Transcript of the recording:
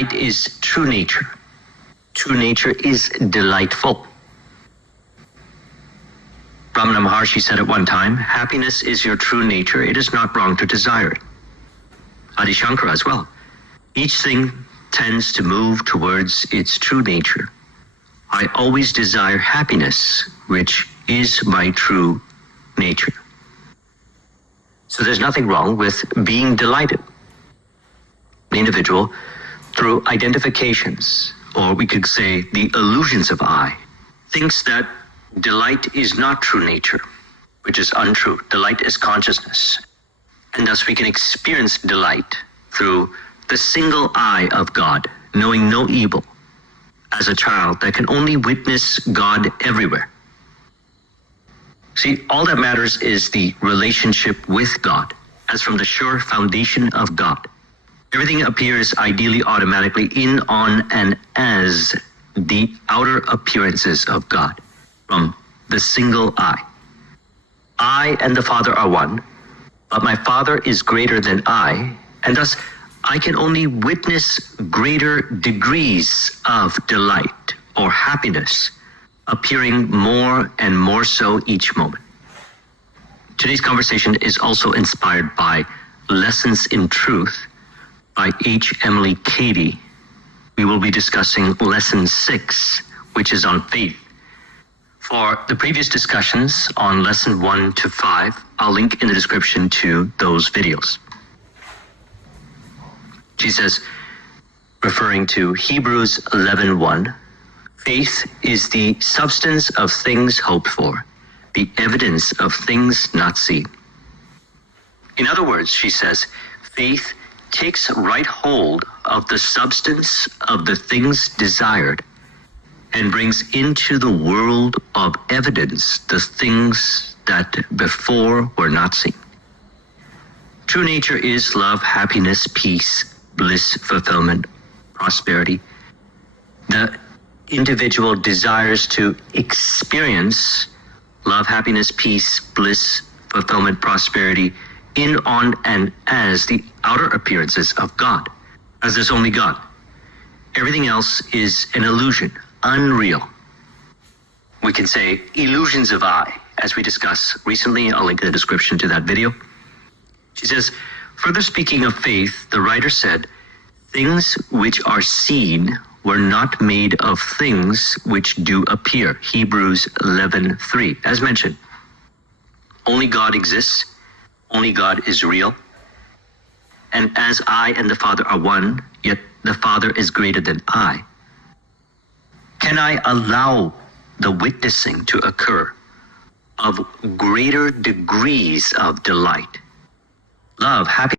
Delight is true nature. True nature is delightful. Ramana Maharshi said at one time, happiness is your true nature. It is not wrong to desire it. Adi Shankara as well. Each thing tends to move towards its true nature. I always desire happiness, which is my true nature. So there's nothing wrong with being delighted. The individual, through identifications, or we could say the illusions of I, thinks that delight is not true nature, which is untrue. Delight is consciousness. And thus we can experience delight through the single eye of God, knowing no evil, as a child that can only witness God everywhere. See, all that matters is the relationship with God, as from the sure foundation of God. Everything appears ideally automatically in, on, and as the outer appearances of God from the single eye. I and the Father are one, but my Father is greater than I, and thus I can only witness greater degrees of delight or happiness appearing more and more so each moment. Today's conversation is also inspired by Lessons in Truth by H. Emily Cady. We will be discussing Lesson 6, which is on faith. For the previous discussions on Lesson 1 to 5, I'll link in the description to those videos. She says, referring to Hebrews 11:1, faith is the substance of things hoped for, the evidence of things not seen. In other words, she says, faith takes right hold of the substance of the things desired and brings into the world of evidence the things that before were not seen. True nature is love, happiness, peace, bliss, fulfillment, prosperity. The individual desires to experience love, happiness, peace, bliss, fulfillment, prosperity in, on, and as the outer appearances of God, as there's only God. Everything else is an illusion, unreal. We can say illusions of I, as we discussed recently. I'll link in the description to that video. She says, further speaking of faith, the writer said, things which are seen were not made of things which do appear. Hebrews 11:3. As mentioned, only God exists. Only God is real. And as I and the Father are one, yet the Father is greater than I, can I allow the witnessing to occur of greater degrees of delight, love, happiness,